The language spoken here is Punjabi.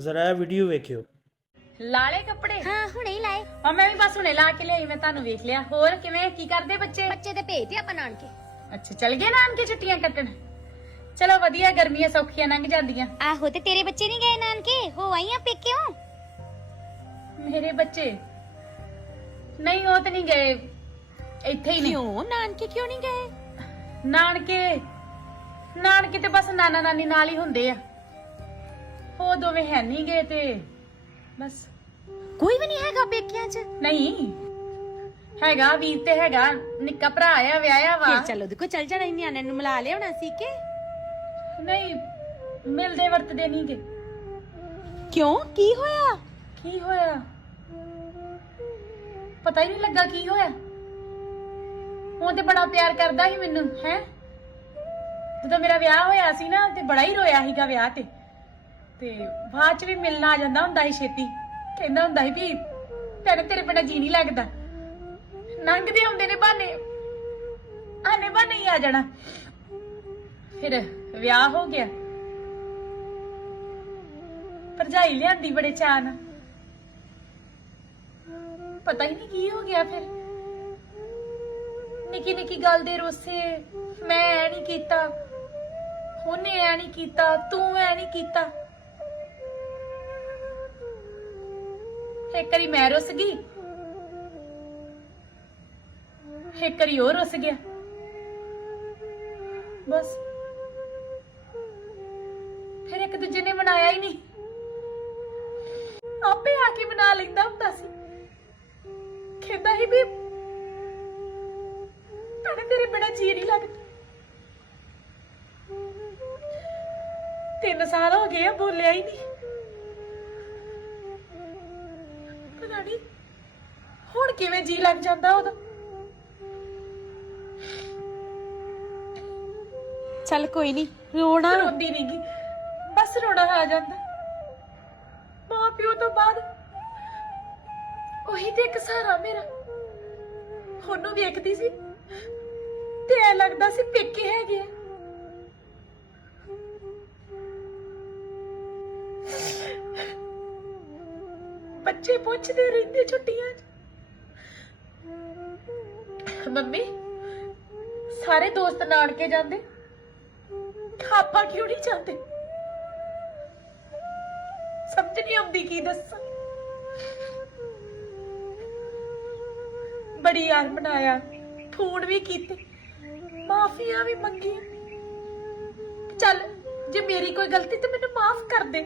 ਜ਼ਰਾ ਇਹ ਵੀਡੀਓ ਵੇਖਿਓ। ਲਾਲੇ ਕੱਪੜੇ ਹਾਂ ਹੁਣੇ ਹੀ ਲਾਏ। ਆ ਮੈਂ ਵੀ ਬਸ ਹੁਣੇ ਲਾ ਕੇ ਲਿਆਈ। ਮੈਂ ਤੁਹਾਨੂੰ ਵੇਖ ਲਿਆ। ਹੋਰ ਕਿਵੇਂ ਕੀ ਕਰਦੇ ਬੱਚੇ? ਬੱਚੇ ਤੇ ਭੇਜਦੇ ਆਪਾਂ ਨਾਨਕੇ। ਅੱਛਾ ਚਲ ਗਏ ਨਾਨਕੇ ਛੁੱਟੀਆਂ ਕੱਟਣ। ਚਲੋ ਵਧੀਆ, ਗਰਮੀਆਂ ਸੌਖੀਆਂ ਲੰਘ ਜਾਂਦੀਆਂ। ਆਹੋ ਤੇ ਤੇਰੇ ਬੱਚੇ ਨਹੀਂ ਗਏ ਨਾਨਕੇ? ਹੋ ਆਈਆਂ ਪੇਕਿਓਂ? ਮੇਰੇ ਬੱਚੇ ਨਹੀਂ, ਉਹ ਤੇ ਨਹੀਂ ਗਏ, ਇੱਥੇ ਹੀ ਨੇ। ਕਿਉਂ ਨਾਨਕੇ ਕਿਉਂ ਨਹੀਂ ਗਏ? ਨਾਨਕੇ ਤੇ ਬਸ ਨਾਨਾ ਨਾਨੀ ਨਾਲ ਹੀ ਹੁੰਦੇ ਆ। ਉਹ ਦੋਵੇਂ ਹੈ ਨਹੀਂ ਗਏ ਤੇ ਬਸ। ਕੋਈ ਵੀ ਨਹੀਂ ਹੈਗਾ ਪੇਕਿਆਂ 'ਚ? ਨਹੀਂ ਹੈਗਾ, ਵੀਰ ਤੇ ਹੈਗਾ, ਨਿੱਕਾ ਭਰਾ ਆ, ਵਿਆਹਿਆ ਵਾ। ਫਿਰ ਚਲੋ ਦੇਖੋ ਚੱਲ ਜਾਣਾ, ਨਿਆਣਿਆਂ ਨੂੰ ਮਿਲਾ ਲਿਆਉਣਾ ਸੀ ਕਿ ਨਹੀਂ ਮਿਲਦੇ ਵਰਤਦੇ ਨਹੀਂ ਗੇ। ਕਿਉਂ? ਕੀ ਹੋਇਆ? ਕੀ ਹੋਇਆ ਪਤਾ ਹੀ ਨਹੀਂ ਲੱਗਾ ਕੀ ਹੋਇਆ। ਉਹ ਤੇ ਬੜਾ ਪਿਆਰ ਕਰਦਾ ਸੀ ਮੈਨੂੰ, ਹੈ ਜਦੋਂ ਮੇਰਾ ਵਿਆਹ ਹੋਇਆ ਸੀ ਨਾ ਤੇ ਬੜਾ ਹੀ ਰੋਇਆ ਸੀਗਾ ਵਿਆਹ ਤੇ ਬਾਅਦ ਚ ਵੀ ਮਿਲਣਾ ਆ ਜਾਂਦਾ ਹੁੰਦਾ ਸੀ ਛੇਤੀ। ਕਹਿੰਦਾ ਹੁੰਦਾ ਸੀ ਵੀ ਤੈਨੂੰ ਤੇਰੇ ਬਿਨਾਂ ਜੀ ਨਹੀਂ ਲੱਗਦਾ। ਲੰਘਦੇ ਹੁੰਦੇ ਨੇ ਬਹਾਨੇ, ਆਨੇ ਬਹਾਨੇ ਹੀ ਆ ਜਾਣਾ। ਫਿਰ ਵਿਆਹ ਹੋ ਗਿਆ, ਭਰਜਾਈ ਲਿਆਂਦੀ ਬੜੇ ਚਾਅ ਨਾਲ। ਪਤਾ ਹੀ ਨਹੀਂ ਕੀ ਹੋ ਗਿਆ। ਫਿਰ ਨਿੱਕੀ ਨਿੱਕੀ ਗੱਲ ਦੇ ਰੋਸੇ, ਮੈਂ ਐ ਨਹੀਂ ਕੀਤਾ, ਉਹਨੇ ਐ ਨਹੀਂ ਕੀਤਾ, ਤੂੰ ਐ ਨਹੀਂ ਕੀਤਾ। ਇੱਕ ਵਾਰੀ ਮੈਂ ਰੁੱਸ ਗਈ, ਇੱਕ ਵਾਰੀ ਉਹ ਰੁੱਸ ਗਿਆ। ਬਸ ਫਿਰ ਇੱਕ ਦੂਜੇ ਨੇ ਮਨਾਇਆ ਹੀ ਨਹੀਂ, ਆਪੇ ਆ ਕੇ ਮਨਾ ਲੈਂਦਾ ਹੁੰਦਾ ਸੀ। ਕਹਿੰਦਾ ਸੀ ਵੀ ਭੈਣੇ ਤੇਰੇ ਬਿਨਾਂ ਜੀ ਨਹੀਂ ਲੱਗਦਾ। 3 ਸਾਲ ਹੋ ਗਏ ਆ, ਬੋਲਿਆ ਹੀ ਨਹੀਂ। ਪਤਾ ਨਹੀਂ ਹੁਣ ਕਿਵੇਂ ਜੀ ਲੱਗ ਜਾਂਦਾ ਉਹਦਾ। ਚੱਲ ਕੋਈ ਨਹੀਂ, ਰੋਣਾ। ਰੋਂਦੀ ਨਹੀਂ ਗੀ, ਬਸ ਰੋਣਾ ਆ ਜਾਂਦਾ। ਮਾਂ ਪਿਓ ਤੋਂ ਬਾਅਦ ਉਹੀ ਤੇ ਇੱਕ ਸਹਾਰਾ ਮੇਰਾ। ਉਹਨੂੰ ਵੇਖਦੀ ਸੀ ਤੇ ਐ ਲੱਗਦਾ ਸੀ ਪੇਕੇ ਹੈਗੇ ਆ। ਬੱਚੇ ਪੁੱਛਦੇ ਰਹਿੰਦੇ ਛੁੱਟੀਆਂ 'ਚ, ਮੰਮੀ ਸਾਰੇ ਦੋਸਤ ਨਾਨਕੇ ਜਾਂਦੇ, ਆਪਾਂ ਕਿਉਂ ਨਹੀਂ ਜਾਂਦੇ? ਸਮਝ ਨਹੀਂ ਆਉਂਦੀ ਕੀ ਦੱਸਾਂ। ਬੜੀ ਯਾਰ ਬਣਾਇਆ, ਫੋਨ ਵੀ ਕੀਤੇ, ਮਾਫੀਆਂ ਵੀ ਮੰਗੀਆਂ। ਚੱਲ ਜੇ ਮੇਰੀ ਕੋਈ ਗਲਤੀ ਤੇ ਮੈਨੂੰ ਮਾਫ ਕਰ ਦੇ।